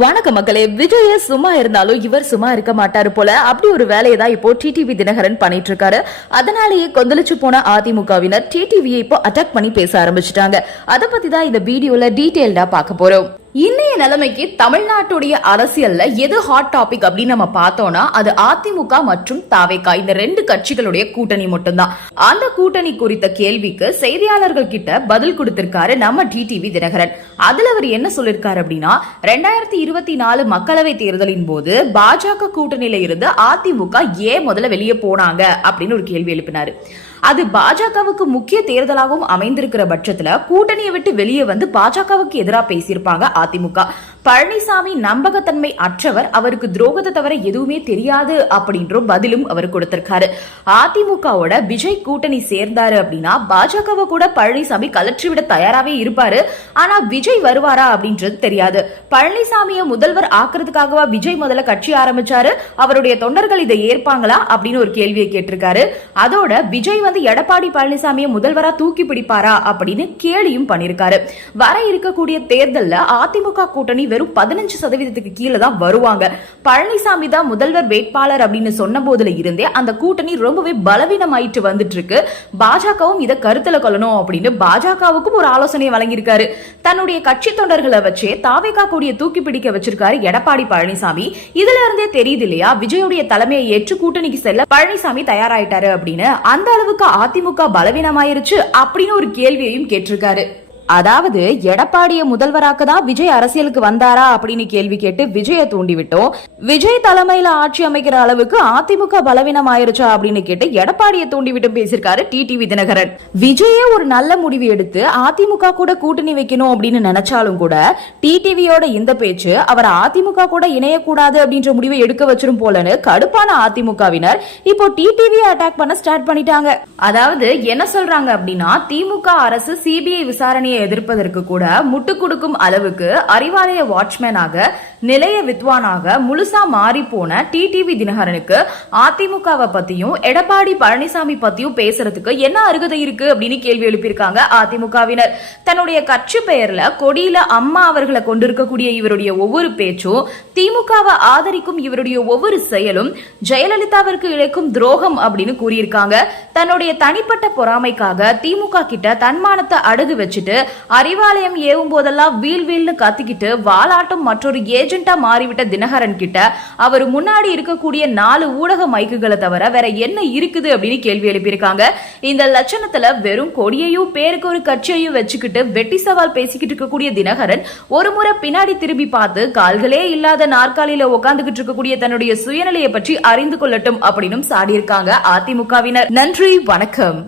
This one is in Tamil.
வணக்கம் மக்களே விஜய சும்மா இருந்தாலும் இவர் சும்மா இருக்க மாட்டாரு போல. அப்படி ஒரு வேலையை தான் இப்போ டிடிவி தினகரன் பண்ணிட்டு இருக்காரு அதனாலேயே கொந்தளிச்சு போன அதிமுகவினர் டிடிவியை இப்போ அட்டாக் பண்ணி பேச ஆரம்பிச்சிட்டாங்க. அதை பத்தி தான் இந்த வீடியோல டீட்டெயில்டா பார்க்க போறோம். இன்னைய நிலைமைக்கு தமிழ்நாட்டுடைய அரசியல்ல எது ஹாட் டாபிக் அப்படின்னு நம்ம பார்த்தோம்னா அது அதிமுக மற்றும் தாவேகா இந்த ரெண்டு கட்சிகளுடைய கூட்டணி மட்டும்தான். அந்த கூட்டணி குறித்த கேள்விக்கு செய்தியாளர்கள் கிட்ட பதில் கொடுத்திருக்காரு நம்ம டிடிவி தினகரன். அதுல அவர் என்ன சொல்லிருக்காரு அப்படின்னா ரெண்டாயிரத்தி இருபத்தி நாலு மக்களவை தேர்தலின் போது பாஜக கூட்டணியில இருந்து அதிமுக ஏன் முதல்ல வெளியே போனாங்க அப்படின்னு ஒரு கேள்வி எழுப்பினாரு. அது பாஜகவுக்கு முக்கிய தேர்தலாகவும் அமைந்திருக்கிற பட்சத்துல கூட்டணியை விட்டு வெளியே வந்து பாஜகவுக்கு எதிராக பேசியிருப்பாங்க அதிமுக. பழனிசாமி நம்பகத்தன்மை அற்றவர் அவருக்கு துரோகத்தை தவிர எதுவுமே தெரியாது அப்படின்ற பதிலும் அவர் கொடுத்திருக்காரு. அதிமுகவோட விஜய் கூட்டணி சேர்ந்தாரு அப்படின்னா பாஜகவை கூட பழனிசாமி கலற்றிவிட தயாராவே இருப்பாரு. ஆனா விஜய் வருவாரா அப்படின்றது தெரியாது. பழனிசாமியை முதல்வர் ஆக்குறதுக்காகவா விஜய் முதல்ல கட்சி ஆரம்பிச்சாரு? அவருடைய தொண்டர்கள் இதை ஏற்பாங்களா அப்படின்னு ஒரு கேள்வியை கேட்டிருக்காரு. அதோட விஜய் வந்து எடப்பாடி பழனிசாமியை முதல்வரா தூக்கி பிடிப்பாரா அப்படின்னு கேலியும் பண்ணிருக்காரு. வர இருக்கக்கூடிய தேர்தல்ல அதிமுக கூட்டணி வெறும் பதினஞ்சு சதவீதத்துக்கு கீழே தான் வருவாங்க. பழனிசாமி தான் முதல்வர் வேட்பாளர் அப்படின்னு சொன்ன போதுல இருந்தே அந்த கூட்டணி ரொம்பவே பலவீனமாயிட்டு வந்துட்டு இருக்கு பாஜகவும் இதை கருத்துல கொள்ளணும் அப்படின்னு பாஜகவுக்கும் ஒரு ஆலோசனை வழங்கியிருக்காரு. தன்னுடைய கட்சி தொண்டர்களை வச்சே தாவேகா கூடிய தூக்கி பிடிக்க வச்சிருக்காரு எடப்பாடி பழனிசாமி. இதுல இருந்தே தெரியுது இல்லையா? விஜயுடைய தலைமையை ஏற்று கூட்டணிக்கு செல்ல பழனிசாமி தயாராயிட்டாரு அப்படின்னு. அந்த அளவுக்கு அதிமுக பலவீனமாயிருச்சு அப்படின்னு ஒரு கேள்வியையும் கேட்டிருக்காரு. அதாவது எடப்பாடிய முதல்வராக்க தான் விஜய் அரசியலுக்கு வந்தாரா அப்படின்னு கேள்வி கேட்டு விஜய தூண்டிவிட்டோம். விஜய் தலைமையில ஆட்சி அமைக்கிற அளவுக்கு அதிமுக பலவீனம் ஆயிருச்சா அப்படின்னு கேட்டு எடப்பாடியை தூண்டிவிட்டு பேசியிருக்காரு பேசியிருக்காரு டிடிவி தினகரன். விஜயே ஒரு நல்ல முடிவு எடுத்து அதிமுக கூட கூட்டணி வைக்கணும் அப்படின்னு நினைச்சாலும் கூட டிடிவியோட இந்த பேச்சு அவர் அதிமுக கூட இணையக்கூடாது அப்படின்ற முடிவை எடுக்க வச்சிரும் போலன்னு கடுப்பான அதிமுகவினர் இப்போ டிடிவியை அட்டாக் பண்ண ஸ்டார்ட் பண்ணிட்டாங்க. அதாவது என்ன சொல்றாங்க அப்படின்னா திமுக அரசு சிபிஐ விசாரணையை எதிர்ப்பதற்கு கூட முட்டு கொடுக்கும் அளவுக்கு அறிவாலய வாட்ச்மேனாக நிலைய வித்வானாக முழுசா மாறி போன டிடிவி தினகரனுக்கு அதிமுகவை பத்தியும் எடப்பாடி பழனிசாமி பத்தியும் பேசுறதுக்கு என்ன அருகதை இருக்கு அப்படின்னு கேள்வி எழுப்பியிருக்காங்க அதிமுகவினர். தன்னுடைய கட்சி பெயர்ல கொடியில அம்மா அவர்களை கொண்டிருக்கக்கூடிய இவருடைய ஒவ்வொரு பேச்சும் திமுகவை ஆதரிக்கும் இவருடைய ஒவ்வொரு செயலும் ஜெயலலிதாவிற்கு இழைக்கும் துரோகம் அப்படின்னு கூறியிருக்காங்க. தன்னுடைய தனிப்பட்ட பொறாமைக்காக திமுக கிட்ட தன்மானத்தை அடகு வச்சுட்டு அறிவாலயம் ஏவும் போதெல்லாம் வீல் வீல்னு கத்திக்கிட்டு வாலாட்டும் மற்றொரு ஏஜ் ஏஜென்ட்டா மாறிவிட்ட தினகரன் கிட்ட அவர் முன்னாடி இருக்கக்கூடிய நாலு ஊடக மைக்குகளை தவிர வேற என்ன இருக்குது? அப்படின்னு கேள்வி எழுப்பியிருக்காங்க. இந்த லட்சணத்துல வெறும் கொடியையும் பேருக்கு ஒரு கட்சியையும் வச்சுக்கிட்டு வெட்டி சவால் பேசிக்கிட்டு இருக்கக்கூடிய தினகரன் ஒரு முறை பின்னாடி திரும்பி பார்த்து கால்களே இல்லாத நாற்காலியில உட்காந்துகிட்டு இருக்கக்கூடிய தன்னுடைய சுயநிலையை பற்றி அறிந்து கொள்ளட்டும் அப்படின்னு சாடியிருக்காங்க அதிமுகவினர். நன்றி வணக்கம்.